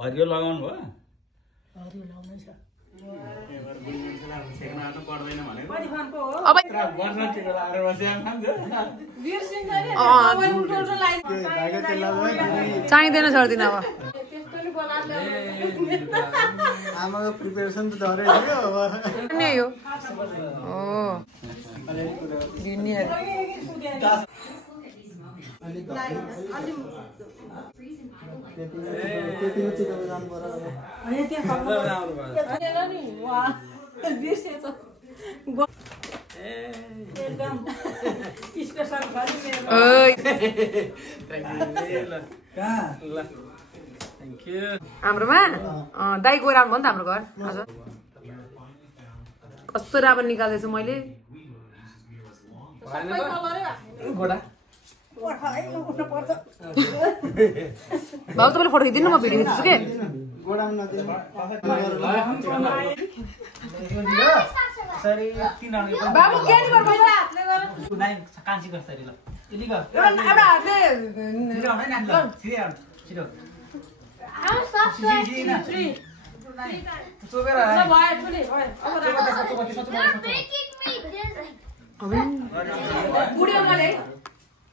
हरियो लगाउनु भयो चाहिँदैन सर्दिन अब आमाको प्रिपरेसन त धरै थियो अब नि यो ओ दिनी हाम्रोमा दाइ गएर आउनु भयो नि त हाम्रो घर हजुर कस्तो राम्रो निकाल्दैछु मैले भाउ तपाईँले फोटो खिचिदिनु म भिडियो खिच्छु के बाबु के नि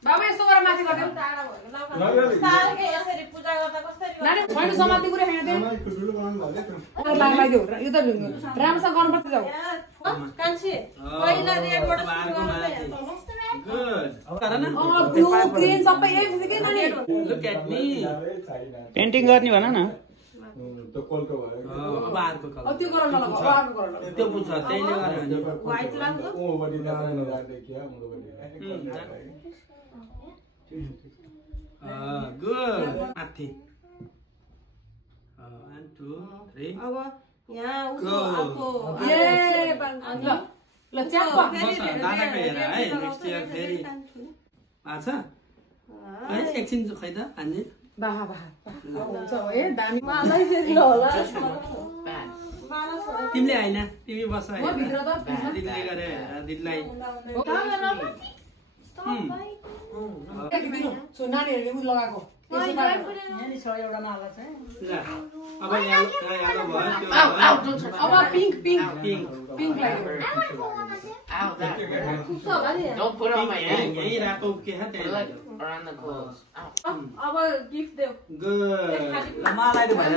बाबु यस्तो गरेर माथि गरिदेऊ छैन समात्ने कुरा होइन लगाइदेऊ यो त राम्रोसँग गर्नुपर्छ जाऊ पेन्टिङ गर्ने भन न good. Mati. 1, 2, 3. अब यहाँ Go. ए ल च्याप दादा हेर है नेक्स्ट इयर फेरि आछ है एकछिन खै त हान्ने बाहा बाहा हुन्छ ए दामी मलाई फेरि ल होला तिमीले हैन तिमी बस है म भित्र त दिदीले गरे दिदीलाई सो नानीहरुले मुद लगाएको अब यहाँ भयो त्यो अब पिंक पिंक पिंक पिंक लाग्यो Don't put it on my hand. यही राको के है Like around the clothes. अब गिफ्ट देऊ गुड मलाई त भएन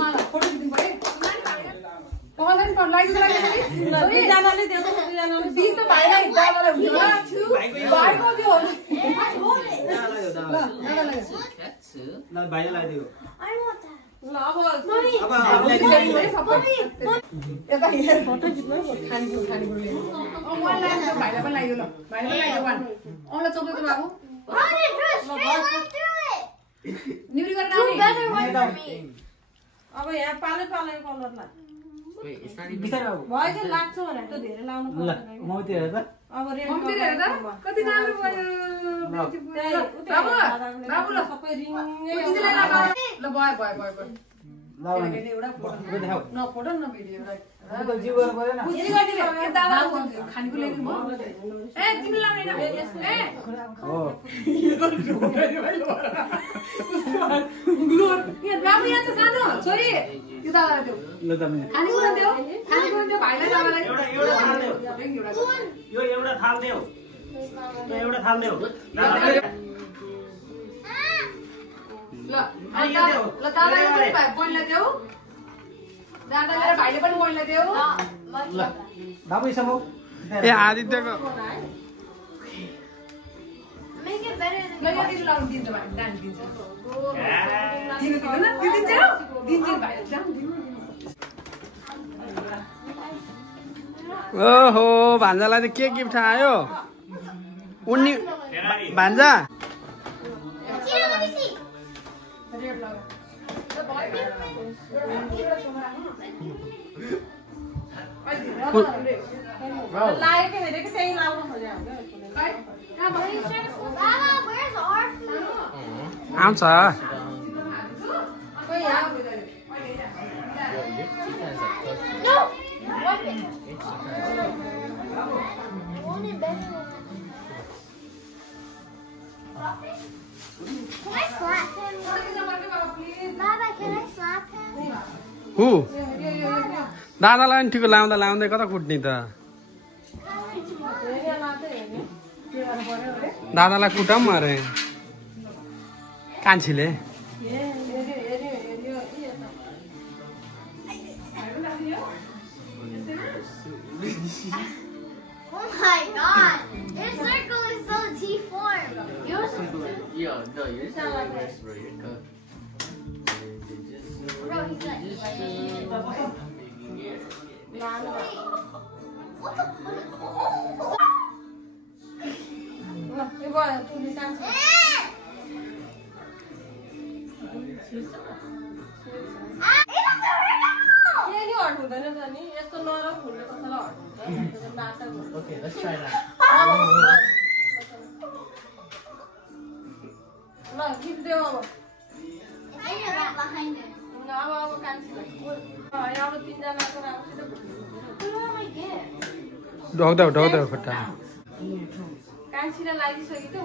मलाई फोटो खिच्नु भयो तपाईलाई पनि लाइदिनु लाग्यो दुईजनाले देऊ दुईजनाले दिस त भाइलाई दादालाई हुन्छ भाइको दियो ल भाइले लगाइदियो ल अब यता हेर फोटो खिच्नु खानेकुरा ल्याउनु मलाई लाग्यो भाइलाई पनि लगाइदियो ल भाइलाई पनि लगाइदियो वान औँला चोक्लेट बाबु निउरी गरेर आउने अब यहाँ पाले पाले कलरला Wait, it's not even. बिस्तारै बाबु भयो के लाग्छ भने त धेरै लाउनु ल पर्दैन म त्यो हेर त अब रेड मम्मी हेर त कति राम्रो भयो बाबु बाबु ल सबै रिङ दिदीलाई ल भयो भयो भयो भयो ल एउटा फोटो देखाऊ न फोटो न भिडियो त जिउ गर्नु पर्दैन बुझ्दै गरिदिनु ए दादा खानेको ल्याइदिनु भयो ए तिमीले लाउने ए हो यहाँ बाबु यहाँ छ सानो छोरी यो दादालाई देऊ ल त म खानेकुरा देऊ भाइलाई दादालाई यो एउटा थाल देऊ यो एउटा थाल देऊ ल दादाले पनि बहिनीलाई देऊ दादाले र भाइले पनि बहिनीलाई देऊ ल बाबु यसो ए आदित्यको Make it better than ल यो दिदी लाउनु दिन्छ भाइ डान्स दिन्छ दिनु दिनु न दिन्छ दिन्छ भाइ डान्स दिनु ओहो भान्जालाई त के गिफ्ट आयो उनी भान्जा रेड लगा लागेको हेरेको त्यही लाउनु खोज्यो Where's our food? आउँछ No! Won't it better? हु दादालाई पनि ठिक लाउँदा लाउँदै कता कुट्ने त दादालाई कुटाऊँ अरे कान्छीले Oh my god! Your circle is so T-formed. Yours is too. Yo, no, you're still like this, bro. You're cooked. Bro, he's like, what the Okay, let's try that. behind it? ढोक्दै खट्टा कान्छीलाई लागिसक्यो